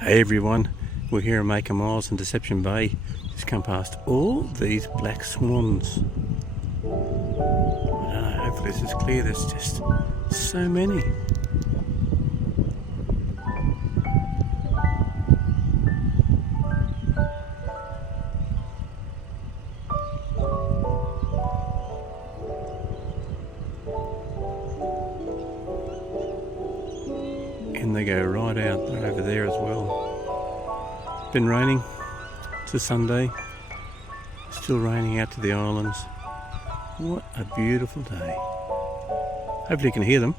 Hey everyone, we're here in Maker Miles in Deception Bay. Just come past all these black swans. I don't know, hopefully this is clear. There's just so many. And they go right out over there as well. Been raining. It's a Sunday. Still raining out to the islands. What a beautiful day. Hopefully you can hear them.